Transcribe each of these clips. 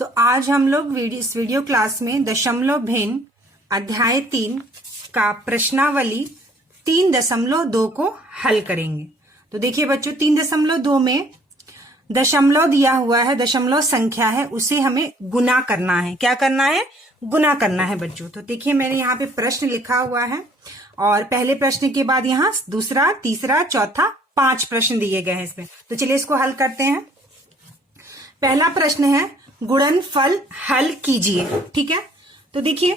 तो आज हम लोग इस वीडियो क्लास में दशमलव भिन्न अध्याय 3 का प्रश्नावली 3.2 को हल करेंगे। तो देखिए बच्चों, 3.2 में दशमलव दिया हुआ है, दशमलव संख्या है, उसे हमें गुना करना है। क्या करना है? गुना करना है बच्चों। तो देखिए मैंने यहाँ पे प्रश्न लिखा हुआ है और पहले प्रश्न के बाद यहाँ दूसरा, तीसरा, चौथा 5 प्रश्न दिए गए हैं इसमें। तो चलिए इसको हल करते हैं। पहला प्रश्न है गुणनफल हल कीजिए। ठीक है, तो देखिए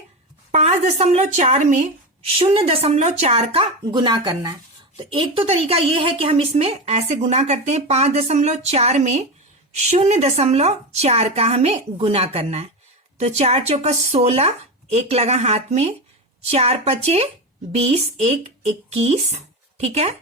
5.4 में 0.4 का गुना करना है। तो एक तो तरीका यह है कि हम इसमें ऐसे गुना करते हैं, 5.4 में 0.4 का हमें गुना करना है। तो 4 चौका 16, एक लगा हाथ में, 4 पचे 20, 1 21। ठीक है,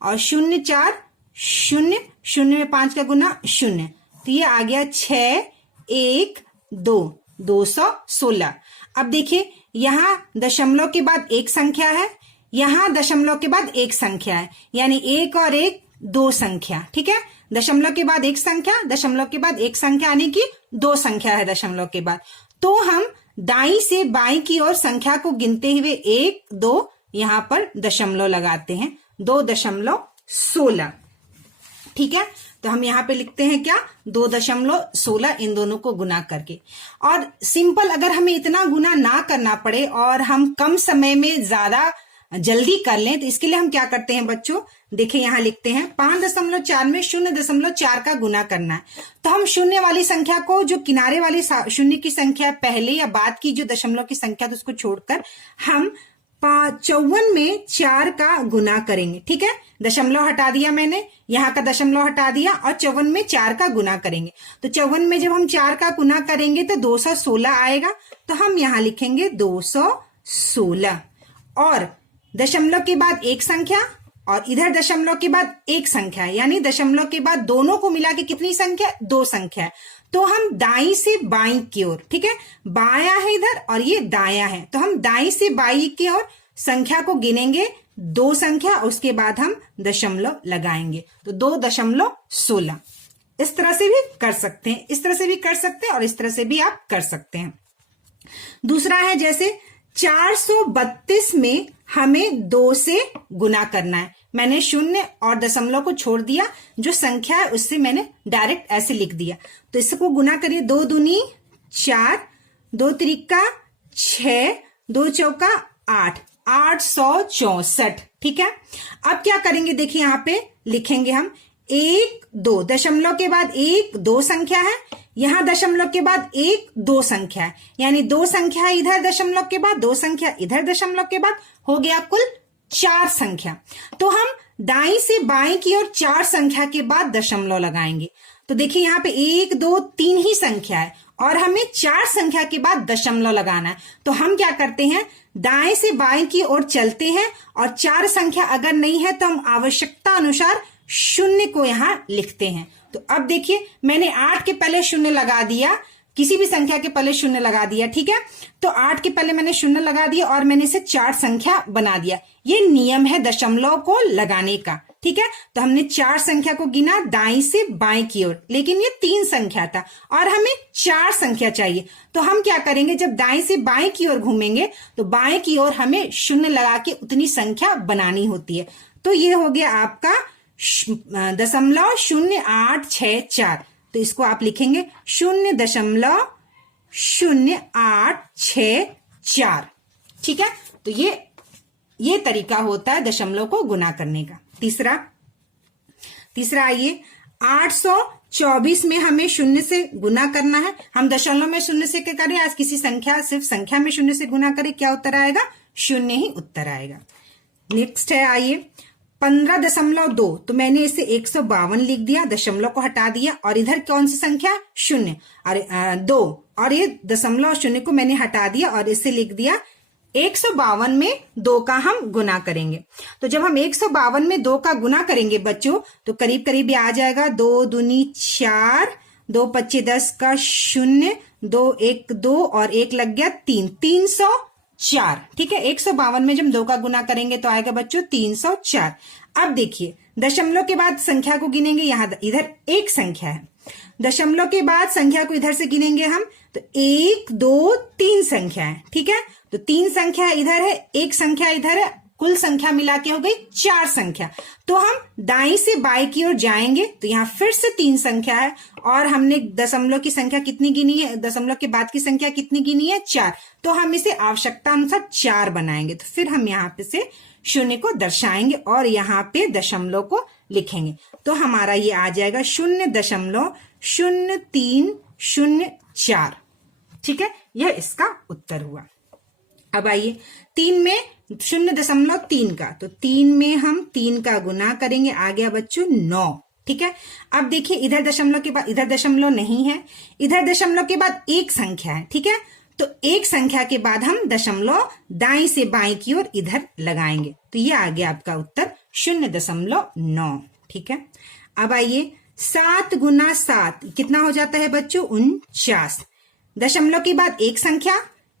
और 0 4 0 0 में 5 का गुना 0, तो ये आ गया 6 1 2 216। अब देखिए यहां दशमलव के बाद एक संख्या है, यहां दशमलव के बाद एक संख्या है, यानी 1 और 1 2 संख्या। ठीक है, दशमलव के बाद एक संख्या, दशमलव के बाद एक संख्या, यानी कि 2 संख्या है दशमलव के बाद। तो हम दाईं से बाईं की ओर संख्या को गिनते हुए 1 2 यहां पर दशमलव लगाते हैं, 2.16। ठीक है, तो हम यहाँ पे लिखते हैं क्या? 2.16 इन दोनों को गुना करके। और सिंपल, अगर हमें इतना गुना ना करना पड़े और हम कम समय में ज्यादा जल्दी कर लें, तो इसके लिए हम क्या करते हैं बच्चों? देखिए यहाँ लिखते हैं 5.4 में 0.4 का गुना करना है। तो हम शून्य वाली संख्या को, जो किनारे वाली शून्य की संख्या पहले या बाद की जो दशमलव की संख्या, तो उसको छोड़कर हम 54 में 4 का गुना करेंगे। ठीक है, दशमलव हटा दिया मैंने, यहाँ का दशमलव हटा दिया और 54 में 4 का गुना करेंगे। तो 54 में जब हम 4 का गुना करेंगे तो 216 आएगा। तो हम यहाँ लिखेंगे 216। और दशमलव के बाद एक संख्या और इधर दशमलव के बाद एक संख्या, यानी दशमलव के बाद दोनों को मिला के कितनी संख्या? 2 संख्या है। तो हम दाईं से बाईं की ओर, ठीक है, बायां है इधर और ये दायां है, तो हम दाईं से बाईं की ओर संख्या को गिनेंगे, 2 संख्या, उसके बाद हम दशमलव लगाएंगे, तो 2.16। इस तरह से भी कर सकते हैं, इस तरह से भी कर सकते हैं और इस तरह से भी आप कर सकते हैं। दूसरा है जैसे 432 में हमें 2 से गुना करना है। मैंने 0 और दशमलव को छोड़ दिया, जो संख्या है उससे मैंने डायरेक्ट ऐसे लिख दिया। तो इसको गुना करिए, 2 दूनी 4, 2 त्रिका 6, 2 चौका 8, 864। ठीक है, अब क्या करेंगे? देखिए यहाँ पे लिखेंगे हम 1 2, दशमलव के बाद 1 2 संख्या है, यहां दशमलव के बाद 1 2 संख्या है, यानी 2 संख्या इधर दशमलव के बाद, 2 संख्या इधर दशमलव के बाद, हो गया कुल 4 संख्या। तो हम दाईं से बाईं की ओर 4 संख्या के बाद दशमलव लगाएंगे। तो देखिए यहाँ पे 1 2 3 ही संख्या है और हमें 4 संख्या के बाद दशमलव लगाना है। तो हम क्या करते हैं? दाएं से बाएं की ओर चलते हैं और 4 संख्या अगर नहीं है तो हम आवश्यकता अनुसार 0 को यहां लिखते हैं। तो अब देखिए मैंने 8 के पहले 0 लगा दिया, किसी भी संख्या के पहले 0 लगा दिया। ठीक है, तो 8 के पहले मैंने 0 लगा दिया और मैंने इसे 4 संख्या बना दिया। ये नियम है दशमलव को लगाने का। ठीक है, तो हमने 4 संख्या को गिना दाईं से बाईं की ओर, लेकिन ये 3 संख्या था और हमें 4 संख्या चाहिए। तो हम क्या करेंगे? जब दाईं से बाईं की ओर घूमेंगे तो बाएं की ओर हमें 0 लगा के उतनी संख्या बनानी होती है। तो ये हो गया आपका 0.0864। तो इसको आप लिखेंगे 0.0864। ठीक है, तो ये तरीका होता है दशमलव को गुना करने का। तीसरा आइए, 824 में हमें 0 से गुना करना है। हम दशमलव में 0 से क्या करें? आज किसी संख्या, सिर्फ संख्या में 0 से गुना करें, क्या उत्तर आएगा? 0 ही उत्तर आएगा। नेक्स्ट है आइए 15.2, तो मैंने इसे 152 लिख दिया, दशमलव को हटा दिया और इधर कौन सी संख्या? 0 और 2, और ये दशमलव 0 को मैंने हटा दिया और इसे लिख दिया 152 में 2 का हम गुना करेंगे। तो जब हम 152 में 2 का गुना करेंगे बच्चों, तो करीब करीब आ जाएगा 2 दूनी 4, 2 पच्चे 10 का 0, 2 1 2 और 1 लग गया 3, 304। ठीक है, 152 में जब 2 का गुना करेंगे तो आएगा बच्चों 304। अब देखिए दशमलव के बाद संख्या को गिनेंगे, यहां इधर एक संख्या है दशमलव के बाद संख्या को इधर से गिनेंगे हम, तो 1 2 3 संख्या है, ठीक है। तो 3 संख्या इधर है, एक संख्या इधर है, कुल संख्या मिला के हो गई 4 संख्या। तो हम दाईं से बाईं की ओर जाएंगे तो यहाँ फिर से 3 संख्या है, और हमने दशमलव की संख्या कितनी गिनी है, दशमलव के बाद की संख्या कितनी गिनी है, 4। तो हम इसे आवश्यकता अनुसार 4 बनाएंगे। तो फिर हम यहाँ पे से शून्य को दर्शाएंगे और यहाँ पे दशमलव को लिखेंगे। तो हमारा ये आ जाएगा 0.0304, ठीक है। यह इसका उत्तर हुआ। अब आइए 3 में 0.3 का, तो 3 में हम 3 का गुना करेंगे, आ गया बच्चों 9, ठीक है। अब देखिए इधर दशमलव के बाद, इधर दशमलव नहीं है, इधर दशमलव के बाद एक संख्या है, ठीक है। तो एक संख्या के बाद हम दशमलव दाईं से बाईं की ओर इधर लगाएंगे। तो ये आ गया आपका उत्तर 0.9, ठीक है। अब आइए 7 गुना 7 कितना हो जाता है बच्चों, 49। दशमलव के बाद एक संख्या,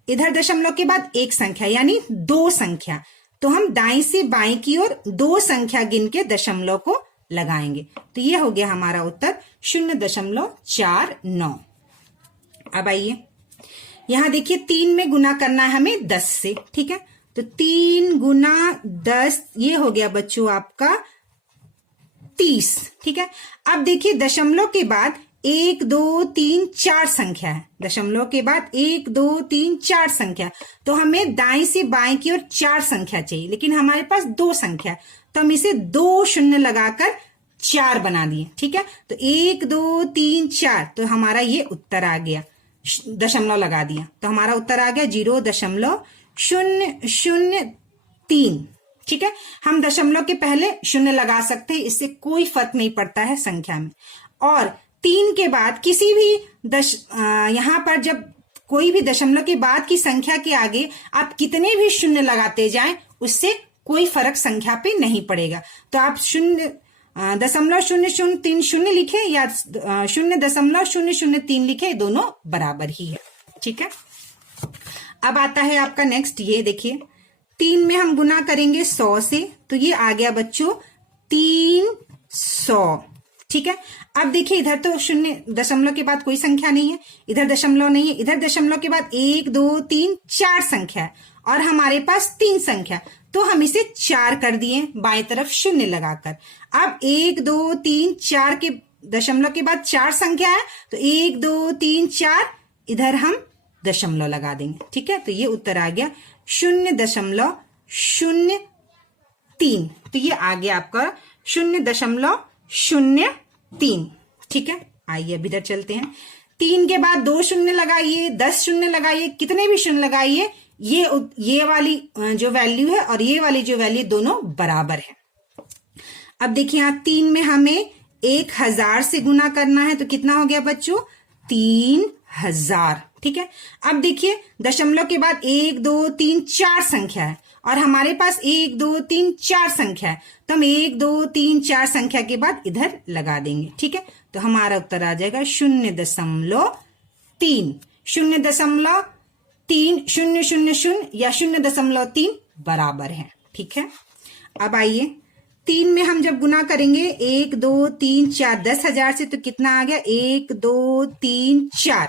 इधर दशमलव के बाद एक संख्या, यानी 2 संख्या। तो हम दाईं से बाईं की ओर 2 संख्या गिन के दशमलव को लगाएंगे। तो ये हो गया हमारा उत्तर 0.49। अब आइए यहां देखिए 3 में गुना करना है हमें 10 से, ठीक है। तो 3 गुना 10 ये हो गया बच्चों आपका 30, ठीक है। अब देखिए दशमलव के बाद 1 2 3 4 संख्या है, दशमलव के बाद 1 2 3 4 संख्या। तो हमें दाईं से बाईं की ओर 4 संख्या चाहिए, लेकिन हमारे पास 2 संख्या, तो हम इसे 2 शून्य लगाकर 4 बना दिए, ठीक है। तो 1 2 3 4, तो हमारा ये उत्तर आ गया, दशमलव लगा दिया तो हमारा उत्तर आ गया 0.003, ठीक है। हम दशमलव के पहले शून्य लगा सकते हैं, इससे कोई फर्क नहीं पड़ता है संख्या में। और 3 के बाद किसी भी यहां पर जब कोई भी दशमलव के बाद की संख्या के आगे आप कितने भी शून्य लगाते जाएं, उससे कोई फर्क संख्या पे नहीं पड़ेगा। तो आप 0.0030 लिखे या 0.003 लिखे, दोनों बराबर ही है, ठीक है। अब आता है आपका नेक्स्ट, ये देखिए 3 में हम गुना करेंगे 100 से, तो ये आ गया बच्चों 300, ठीक है। अब देखिए इधर तो शून्य, दशमलव के बाद कोई संख्या नहीं है, इधर दशमलव नहीं है, इधर दशमलव के बाद 1 2 3 4 संख्या है और हमारे पास 3 संख्या, तो हम इसे 4 कर दिए बाएं तरफ शून्य लगाकर। अब 1 2 3 4 के दशमलव के बाद 4 संख्या है, तो 1 2 3 4 इधर हम दशमलव लगा देंगे, ठीक है। तो ये उत्तर आ गया 0.03, तो ये आ गया आपका 0.03, ठीक है। आइए अब इधर चलते हैं। 3 के बाद 2 शून्य लगाइए, 10 शून्य लगाइए, कितने भी शून्य लगाइए, ये वाली जो वैल्यू है और ये वाली जो वैल्यू दोनों बराबर है। अब देखिए यहाँ 3 में हमें 1000 से गुना करना है, तो कितना हो गया बच्चों, 3000, ठीक है। अब देखिए दशमलव के बाद 1 2 3 4 संख्या है और हमारे पास 1 2 3 4 संख्या है, तो हम 1 2 3 4 संख्या के बाद इधर लगा देंगे, ठीक है। तो हमारा उत्तर आ जाएगा 0.3, 0.300 या 0.3 बराबर है, ठीक है। अब आइए 3 में हम जब गुना करेंगे 1 2 3 4 10,000 से, तो कितना आ गया 1 2 3 4,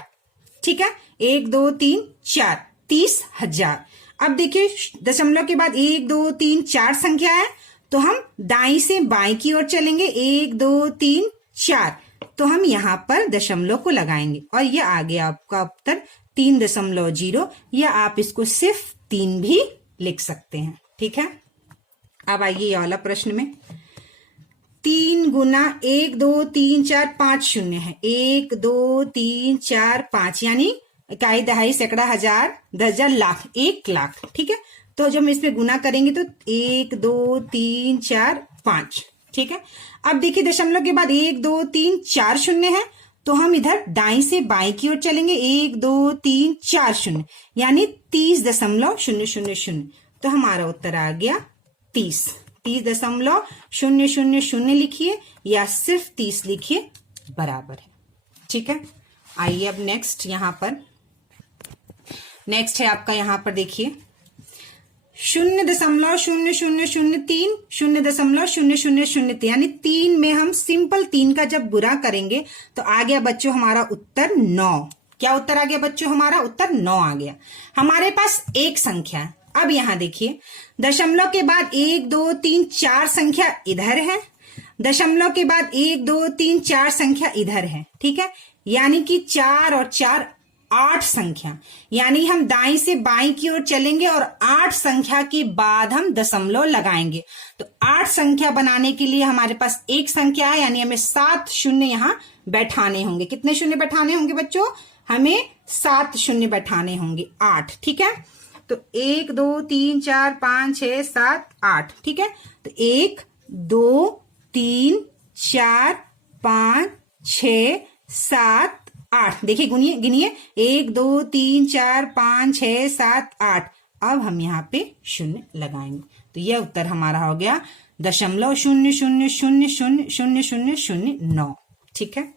ठीक है। 1 2 3 4 30,000। अब देखिए दशमलव के बाद 1 2 3 4 संख्या है, तो हम दाईं से बाईं की ओर चलेंगे, 1 2 3 4, तो हम यहाँ पर दशमलव को लगाएंगे और ये आ गया आपका उत्तर 3.0, या आप इसको सिर्फ 3 भी लिख सकते हैं, ठीक है। अब आइए ये वाला प्रश्न में 3 गुना 1 2 3 4 5 शून्य है, 1 2 3 4 5, यानी इकाई दहाई सैकड़ा हजार 10,000 लाख 1 लाख, ठीक है। तो जब हम इसमें गुना करेंगे तो 1 2 3 4 5, ठीक है। अब देखिए दशमलव के बाद 1 2 3 4 शून्य है, तो हम इधर दाईं से बाईं की ओर चलेंगे, 1 2 3 4 शून्य, यानी 30.000, तो हमारा उत्तर आ गया 30, 30.000 लिखिए या सिर्फ 30 लिखिए, बराबर है, ठीक है। आइए अब नेक्स्ट है आपका, यहाँ पर देखिए 0.0003, 0.0003, यानी 3 में हम सिंपल 3 का जब गुणा करेंगे तो आ गया बच्चों हमारा उत्तर 9। क्या उत्तर आ गया बच्चों? हमारा उत्तर 9 आ गया। हमारे पास एक संख्या है। अब यहां देखिए, दशमलव के बाद 1 2 3 4 संख्या इधर है, दशमलव के बाद 1 2 3 4 संख्या इधर है, ठीक है। यानी कि 4 और 4 8 संख्या, यानी हम दाईं से बाईं की ओर चलेंगे और 8 संख्या के बाद हम दशमलव लगाएंगे। तो 8 संख्या बनाने के लिए हमारे पास एक संख्या है, यानी हमें 7 शून्य यहां बैठाने होंगे। कितने शून्य बैठाने होंगे बच्चों? हमें 7 शून्य बैठाने होंगे, 8, ठीक है। तो 1 2 3 4 5 6 7 8, ठीक है। तो 1 2 3 4 5 6 7 8, देखिए गिनिए 1 2 3 4 5 6 7 8। अब हम यहाँ पे शून्य लगाएंगे, तो यह उत्तर हमारा हो गया 0.00000009, ठीक है।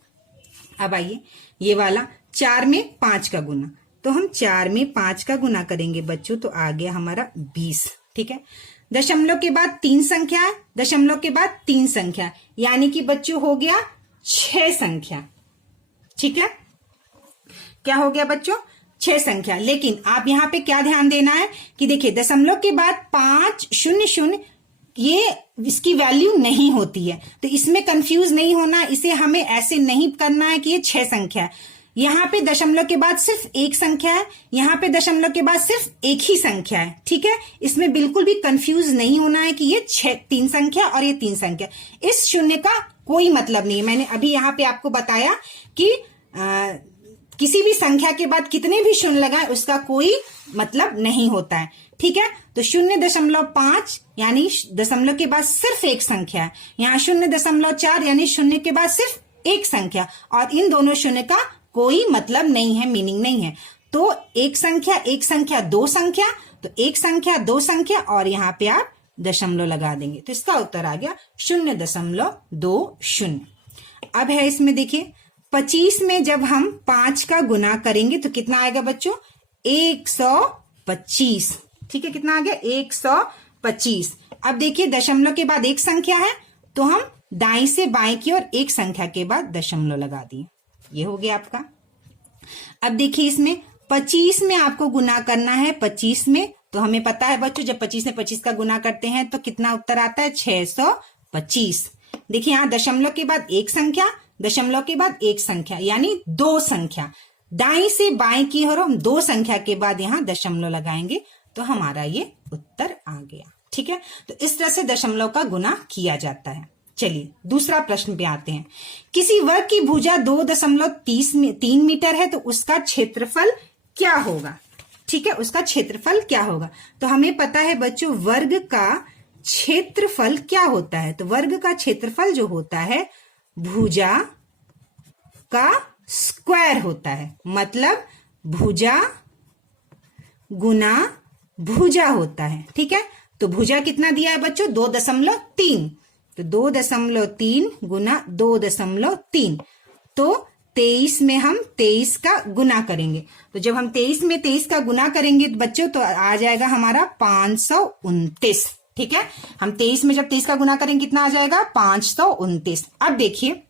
अब आइए ये वाला 4 में 5 का गुना, तो हम 4 में 5 का गुना करेंगे बच्चों, तो आ गया हमारा 20, ठीक है। दशमलव के बाद 3 संख्या है, दशमलव के बाद 3 संख्या, यानी कि बच्चों हो गया 6 संख्या, ठीक है। क्या हो गया बच्चों? 6 संख्या। लेकिन आप यहाँ पे क्या ध्यान देना है कि देखिए दशमलव के बाद 5 शून्य शून्य, ये इसकी वैल्यू नहीं होती है, तो इसमें कंफ्यूज नहीं होना। इसे हमें ऐसे नहीं करना है कि ये 6 संख्या है। यहाँ पे दशमलव के बाद सिर्फ एक संख्या है, यहाँ पे दशमलव के बाद सिर्फ एक ही संख्या है, ठीक है। इसमें बिल्कुल भी कंफ्यूज नहीं होना है कि ये 3 संख्या और ये 3 संख्या। इस शून्य का कोई मतलब नहीं है। मैंने अभी यहाँ पे आपको बताया कि किसी भी संख्या के बाद कितने भी शून्य लगाए उसका कोई मतलब नहीं होता है, ठीक है। तो 0.5 यानी दशमलव के बाद सिर्फ एक संख्या है, यहाँ 0.4 यानी शून्य के बाद सिर्फ एक संख्या, और इन दोनों शून्य का कोई मतलब नहीं है, मीनिंग नहीं है। तो एक संख्या 2 संख्या, तो एक संख्या 2 संख्या और यहाँ पे आप दशमलव लगा देंगे, तो इसका उत्तर आ गया 0.20। अब है इसमें देखिए 25 में जब हम 5 का गुना करेंगे तो कितना आएगा बच्चों? 125, ठीक है। कितना आ गया? 125। अब देखिए दशमलव के बाद एक संख्या है, तो हम दाईं से बाईं की ओर एक संख्या के बाद दशमलव लगा दिए, ये हो गया आपका। अब देखिए इसमें 25 में आपको गुना करना है 25 में, तो हमें पता है बच्चों जब 25 में 25 का गुना करते हैं तो कितना उत्तर आता है? 625। देखिए यहाँ दशमलव के बाद एक संख्या, दशमलव के बाद एक संख्या, यानी 2 संख्या, दाईं से बाईं की ओर हम 2 संख्या के बाद यहाँ दशमलव लगाएंगे, तो हमारा ये उत्तर आ गया, ठीक है। तो इस तरह से दशमलव का गुना किया जाता है। चलिए दूसरा प्रश्न पे आते हैं। किसी वर्ग की भुजा 2.3 मीटर है, तो उसका क्षेत्रफल क्या होगा? ठीक है, उसका क्षेत्रफल क्या होगा? तो हमें पता है बच्चों वर्ग का क्षेत्रफल क्या होता है। तो वर्ग का क्षेत्रफल जो होता है भुजा का स्क्वायर होता है, मतलब भुजा गुना भुजा होता है, ठीक है। तो भुजा कितना दिया है बच्चों? 2.3, तो 2.3 गुना 2.3, तो 23 में हम 23 का गुना करेंगे। तो जब हम 23 में 23 का गुना करेंगे बच्चों तो आ जाएगा हमारा 529, ठीक है। हम 23 में जब 23 का गुना करेंगे कितना आ जाएगा? 529। अब देखिए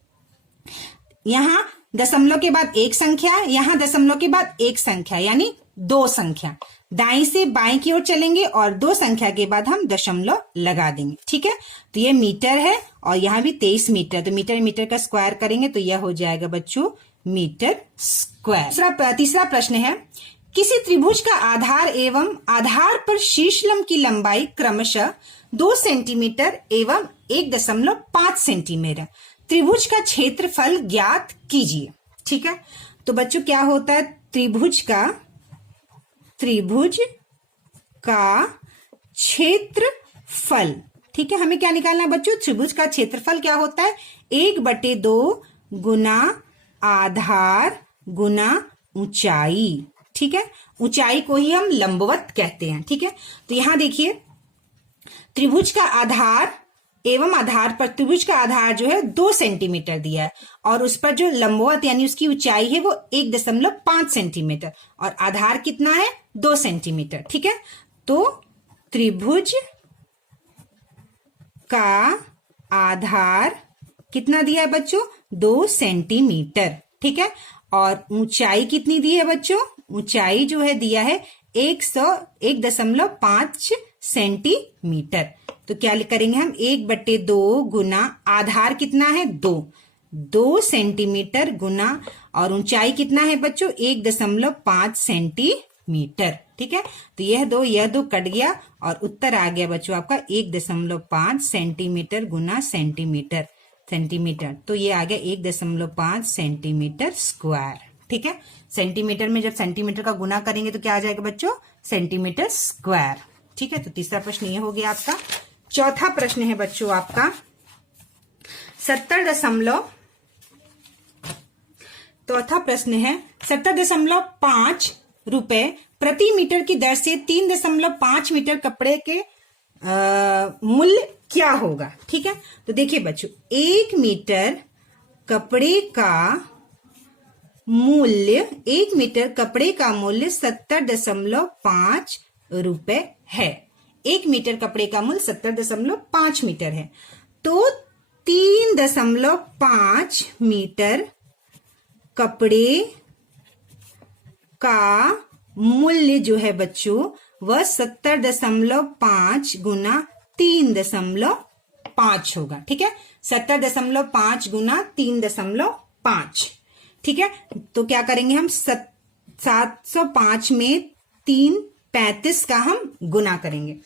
यहां दशमलव के बाद एक संख्या, यहां दशमलव के बाद एक संख्या, यानी 2 संख्या, दाईं से बाईं की ओर चलेंगे और 2 संख्या के बाद हम दशमलव लगा देंगे, ठीक है। तो ये मीटर है और यहाँ भी 23 मीटर, तो मीटर मीटर का स्क्वायर करेंगे तो यह हो जाएगा बच्चों मीटर स्क्वायर। तीसरा प्रश्न है, किसी त्रिभुज का आधार एवं आधार पर शीर्षलंब की लंबाई क्रमशः 2 सेंटीमीटर एवं 1.5 सेंटीमीटर, त्रिभुज का क्षेत्रफल ज्ञात कीजिए, ठीक है। तो बच्चों क्या होता है त्रिभुज का क्षेत्रफल, ठीक है। हमें क्या निकालना है बच्चों? त्रिभुज का क्षेत्रफल क्या होता है? 1/2 गुना आधार गुना ऊंचाई, ठीक है। ऊंचाई को ही हम लंबवत कहते हैं, ठीक है। तो यहां देखिए त्रिभुज का आधार एवं आधार पर, त्रिभुज का आधार जो है 2 सेंटीमीटर दिया है और उस पर जो लंबवत यानी उसकी ऊंचाई है वो 1.5 सेंटीमीटर और आधार कितना है? 2 सेंटीमीटर, ठीक है। तो त्रिभुज का आधार कितना दिया है बच्चों? 2 सेंटीमीटर। ठीक है, और ऊंचाई कितनी दी है बच्चों? ऊंचाई जो है दिया है 1.5 सेंटीमीटर। तो क्या करेंगे हम? 1/2 गुना आधार कितना है? 2 सेंटीमीटर गुना, और ऊंचाई कितना है बच्चों? 1.5 सेंटीमीटर। ठीक है, तो यह दो कट गया और उत्तर आ गया बच्चों आपका 1.5 सेंटीमीटर गुना सेंटीमीटर। तो ये आ गया 1.5 सेंटीमीटर स्क्वायर। ठीक है, सेंटीमीटर में जब सेंटीमीटर का गुना करेंगे तो क्या आ जाएगा बच्चों? Centimetre square. ठीक है, तो तीसरा प्रश्न ये हो गया आपका। चौथा प्रश्न है बच्चों आपका 70.5 रुपए प्रति मीटर की दर से 3.5 मीटर कपड़े के मूल्य क्या होगा? ठीक है, तो देखिए बच्चों, 1 मीटर कपड़े का मूल्य 70.5 रुपए है। 1 मीटर कपड़े का मूल्य 70.5 मीटर है। तो 3.5 मीटर कपड़े का मूल्य जो है बच्चों वह 70.5 गुना 3.5 होगा। ठीक है, 70.5 गुना 3.5। ठीक है, तो क्या करेंगे हम? 705 में 35 का हम गुना करेंगे।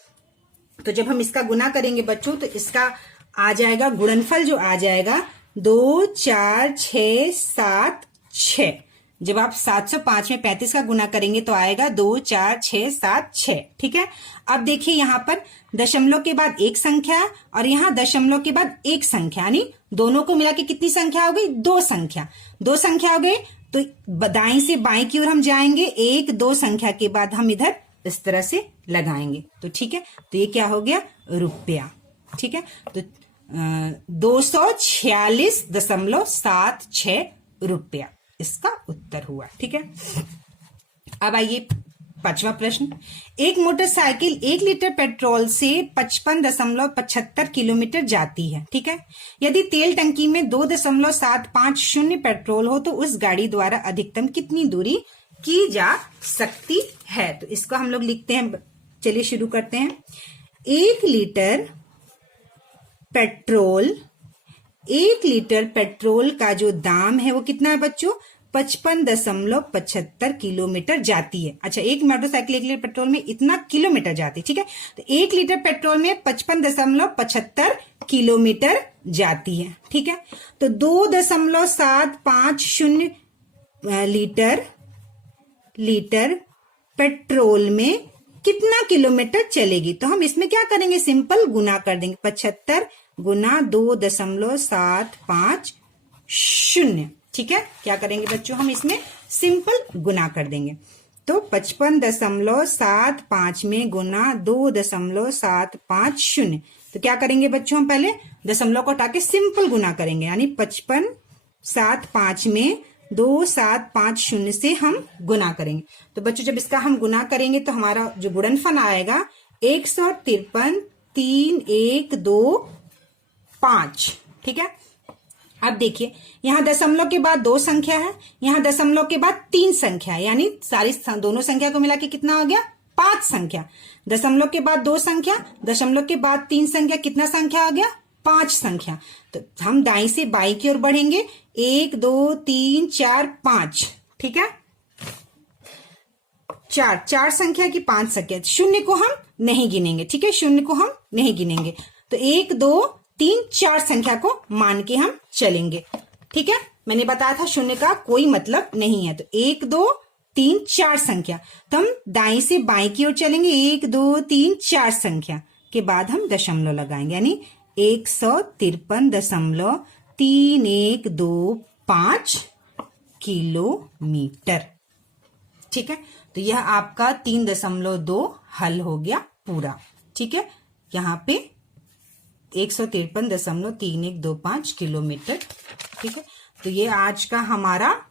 तो जब हम इसका गुना करेंगे बच्चों तो इसका आ जाएगा गुणनफल, जो आ जाएगा 2 4 6 7 6। जब आप 705 में 35 का गुना करेंगे तो आएगा 2 4 6 7 6। ठीक है, अब देखिए यहाँ पर दशमलव के बाद एक संख्या और यहाँ दशमलव के बाद एक संख्या, यानी दोनों को मिला के कितनी संख्या हो गई? 2 संख्या। 2 संख्या हो गई, तो दाएं से बाएं की ओर हम जाएंगे, 1 2 संख्या के बाद हम इधर इस तरह से लगाएंगे। तो ठीक है, तो ये क्या हो गया? रुपया। ठीक है, तो 246.76 रुपया इसका उत्तर हुआ। ठीक है, अब आइए 5वां प्रश्न। एक मोटरसाइकिल 1 लीटर पेट्रोल से 55.75 किलोमीटर जाती है। ठीक है, यदि तेल टंकी में 2.750 पेट्रोल हो तो उस गाड़ी द्वारा अधिकतम कितनी दूरी की जा सकती है? तो इसको हम लोग लिखते हैं। चलिए शुरू करते हैं। 1 लीटर पेट्रोल का जो दाम है वो कितना है बच्चों? 55.75 किलोमीटर जाती है। अच्छा, एक मोटरसाइकिल 1 लीटर पेट्रोल में इतना किलोमीटर जाती है। ठीक है, तो 1 लीटर पेट्रोल में 55.75 किलोमीटर जाती है। ठीक है, तो 2.750 लीटर पेट्रोल में कितना किलोमीटर चलेगी? तो हम इसमें क्या करेंगे? सिंपल गुना कर देंगे। 75 गुना 2.750। ठीक है, क्या करेंगे बच्चों? हम इसमें सिंपल गुना कर देंगे। तो 55.75 में गुना 2.750। तो क्या करेंगे बच्चों? हम पहले दशमलव को हटा के सिंपल गुना करेंगे, यानी 55.75 में 2750 से हम गुना करेंगे। तो बच्चों जब इसका हम गुना करेंगे तो हमारा जो गुणनफल आएगा 153.3125। ठीक है, अब देखिए यहाँ दशमलव के बाद 2 संख्या है, यहाँ दशमलव के बाद 3 संख्या है, यानी सारी दोनों संख्या को मिला के कितना हो गया? 5 संख्या। दशमलव के बाद 2 संख्या, दशमलव के बाद 3 संख्या, कितना संख्या आ गया? 5 संख्या। तो हम दाईं से बाईं की ओर बढ़ेंगे, 1 2 3 4 5। ठीक है, 4 संख्या की 5 संख्या। शून्य को हम नहीं गिनेंगे। ठीक है, शून्य को हम नहीं गिनेंगे। तो 1 2 3 4 संख्या को मान के हम चलेंगे। ठीक है, मैंने बताया था शून्य का कोई मतलब नहीं है। तो 1 2 3 4 संख्या, तो हम दाईं से बाईं की ओर चलेंगे, 1 2 3 4 संख्या के बाद हम दशमलव लगाएंगे, यानी 153.3125 किलोमीटर। ठीक है, तो यह आपका 3.2 हल हो गया पूरा। ठीक है, यहाँ पे 153.3125 किलोमीटर। ठीक है, तो ये आज का हमारा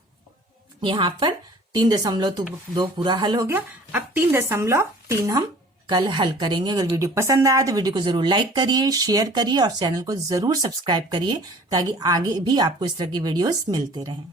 यहाँ पर 3.2 पूरा हल हो गया। अब 3.3 हम कल हल करेंगे। अगर वीडियो पसंद आया तो वीडियो को जरूर लाइक करिए, शेयर करिए और चैनल को जरूर सब्सक्राइब करिए ताकि आगे भी आपको इस तरह की वीडियोस मिलते रहें।